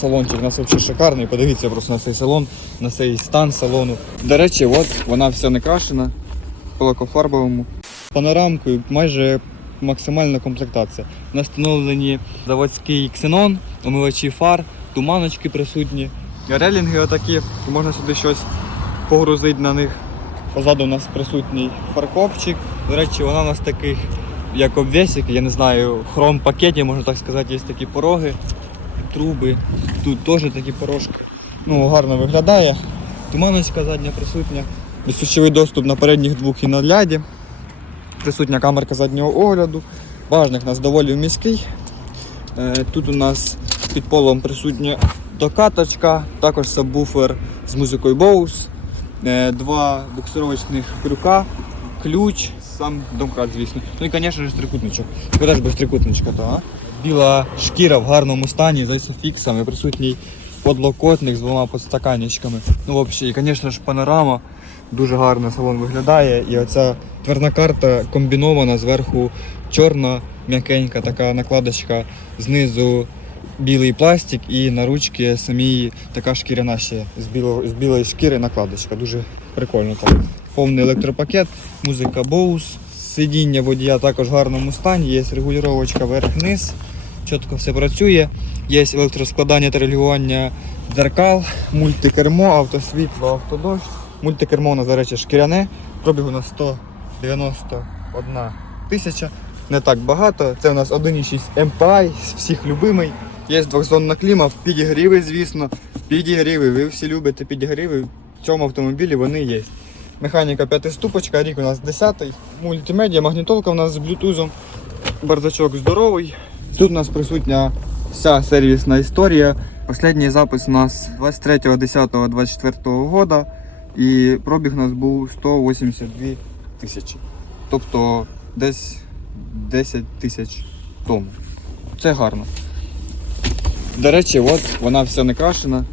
салончик у нас взагалі шикарний. Подивіться просто на цей салон, на цей стан салону. До речі, от вона вся не крашена по лакофарбовому. Панорамкою майже максимальна комплектація. У нас встановлені заводський ксенон, омивачі фар, туманочки присутні, релінги отакі, можна сюди щось погрузити на них. Позаду у нас присутній фаркопчик. До речі, вона у нас таких, як обвесик, я не знаю, хром пакеті, можна так сказати, є такі пороги, труби. Тут теж такі порожки. Ну, гарно виглядає. Туманочка задня присутня. Безключовий доступ на передніх двох і на ляді. Присутня камерка заднього огляду. Багажник у нас доволі міський. Е, Тут у нас під полом присутня докаточка, також сабвуфер з музикою Bose, е, два буксировочних крюка, ключ, сам домкрат, звісно. Ну і, звісно ж, трикутничок. Куди ж без трикутничка, то, а? Біла шкіра в гарному стані з айсофіксами, присутній подлокотник з двома подстаканничками. Ну, взагалі, і, звісно ж, панорама. Дуже гарно салон виглядає. І оця тверна карта комбінована зверху чорна, м'якенька така накладочка, знизу білий пластик і на ручки самі така шкіряна ще з, білого, з білої шкіри накладочка. Дуже прикольно так. Повний електропакет, музика Bose, сидіння водія також в гарному стані, є регулювачка вверх-вниз, чітко все працює. Є електроскладання та регулювання дзеркал, мультикермо, автосвітло, автодощ. Мультикермо у нас, до речі, шкіряне, пробіг у нас 191 тисяча. Не так багато. Це у нас 1,6 MPI, всіх любимий. Є двохзонна кліма, підігріви, звісно. Підігріви. Ви всі любите підігріви. В цьому автомобілі вони є. Механіка п'ятиступочка, рік у нас 10-й. Мультимедіа, магнітолка у нас з блютузом. Бардачок здоровий. Тут у нас присутня вся сервісна історія. Останній запис у нас 23.10.24 года. І пробіг у нас був 182 тисячі. Тобто десь 10 тисяч тому. Це гарно. До речі, от вона вся не крашена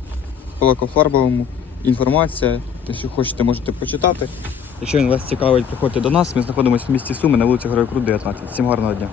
по лакофарбовому. Інформація. Якщо хочете, можете почитати. Якщо він вас цікавить, приходьте до нас. Ми знаходимося в місті Суми на вулиці Героїв Крут 19. Всім гарного дня.